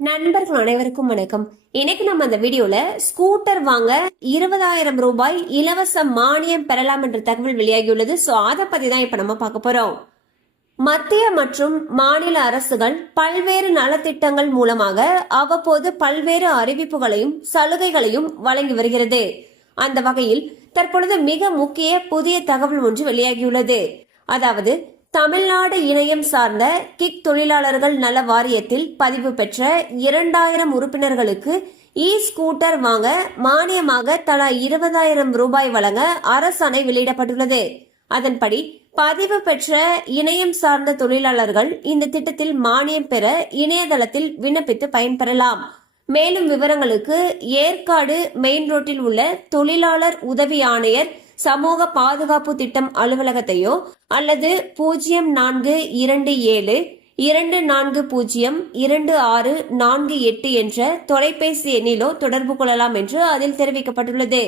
நண்பர்கள் அனைவருக்கும் வணக்கம். இன்னைக்கு நம்ம அந்த வீடியோல ஸ்கூட்டர் வாங்க இருபதாயிரம் ரூபாய் இலவச மானியம் பெறலாம் என்ற தகவல் வெளியாகியுள்ளது. சோ அதை பத்தி தான் இப்ப நம்ம பார்க்க போறோம். மத்திய மற்றும் மாநில அரசுகள் பல்வேறு நலத்திட்டங்கள் மூலமாக அவ்வப்போது பல்வேறு அறிவிப்புகளையும் சலுகைகளையும் வழங்கி வருகிறது. அந்த வகையில் தற்பொழுது மிக முக்கிய புதிய தகவல் ஒன்று வெளியாகியுள்ளது. அதாவது தமிழ்நாடு இணையம் சார்ந்த கிக் தொழிலாளர்கள் நல வாரியத்தில் பதிவு பெற்ற இரண்டாயிரம் உறுப்பினர்களுக்கு இ ஸ்கூட்டர் வாங்க மானியமாக தலா இருபதாயிரம் ரூபாய் வழங்க அரசாணை வெளியிடப்பட்டுள்ளது. அதன்படி பதிவு பெற்ற இணையம் சார்ந்த தொழிலாளர்கள் இந்த திட்டத்தில் மானியம் பெற இணையதளத்தில் விண்ணப்பித்து பயன்பெறலாம். மேலும் விவரங்களுக்கு ஏற்காடு மெயின் ரோட்டில் உள்ள தொழிலாளர் உதவி ஆணையர் சமூக பாதுகாப்பு திட்டம் அலுவலகத்தையோ அல்லது பூஜ்ஜியம் நான்கு இரண்டு ஏழு இரண்டு நான்கு பூஜ்ஜியம் இரண்டு ஆறு நான்கு எட்டு என்ற தொலைபேசி எண்ணிலோ தொடர்பு கொள்ளலாம் என்று அதில் தெரிவிக்கப்பட்டுள்ளது.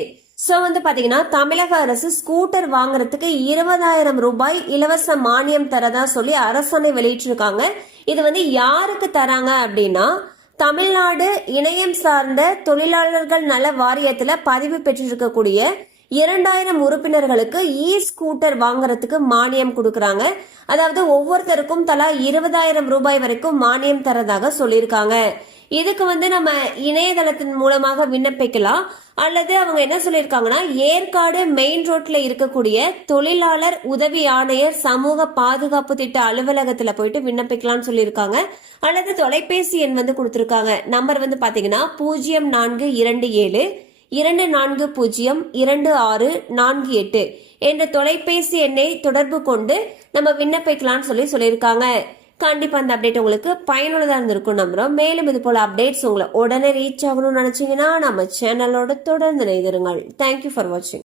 சோ வந்து பாத்தீங்கன்னா தமிழக அரசு ஸ்கூட்டர் வாங்குறதுக்கு இருபதாயிரம் ரூபாய் இலவச மானியம் தரதா சொல்லி அரசாணை வெளியிட்டிருக்காங்க. இது வந்து யாருக்கு தராங்க அப்படின்னா தமிழ்நாடு இணையம் சார்ந்த தொழிலாளர்கள் நல வாரியத்துல பதிவு பெற்றிருக்கக்கூடிய இரண்டாயிரம் உறுப்பினர்களுக்கு இ ஸ்கூட்டர் வாங்குறதுக்கு மானியம் கொடுக்கறாங்க. அதாவது ஒவ்வொருத்தருக்கும் தலா இருபதாயிரம் ரூபாய் வரைக்கும் மானியம் தரதாக சொல்லியிருக்காங்க. இதுக்கு வந்து நம்ம இணையதளத்தின் மூலமாக விண்ணப்பிக்கலாம். அல்லது அவங்க என்ன சொல்லியிருக்காங்கன்னா ஏற்காடு மெயின் ரோட்ல இருக்கக்கூடிய தொழிலாளர் உதவி ஆணையர் சமூக பாதுகாப்பு திட்ட அலுவலகத்துல போயிட்டு விண்ணப்பிக்கலாம்னு சொல்லியிருக்காங்க. அல்லது தொலைபேசி எண் வந்து கொடுத்துருக்காங்க. நம்பர் வந்து பாத்தீங்கன்னா பூஜ்ஜியம் நான்கு இரண்டு ஏழு. இரண்டு நான்கு பூஜ்ஜியம் இரண்டு ஆறு நான்கு எட்டு என்ற தொலைபேசி எண்ணை தொடர்பு கொண்டு நம்ம விண்ணப்பிக்கலாம்னு சொல்லி சொல்லியிருக்காங்க. கண்டிப்பா அந்த அப்டேட் உங்களுக்கு பயனுள்ளதாக இருந்திருக்கும் நம்புறோம். மேலும் இது போல அப்டேட்ஸ் உங்களை உடனே ரீச் ஆகணும்னு நினைச்சீங்கன்னா நம்ம சேனலோட தொடர்ந்து நெய்திருங்கள் தேங்க்யூ ஃபார் வாட்சிங்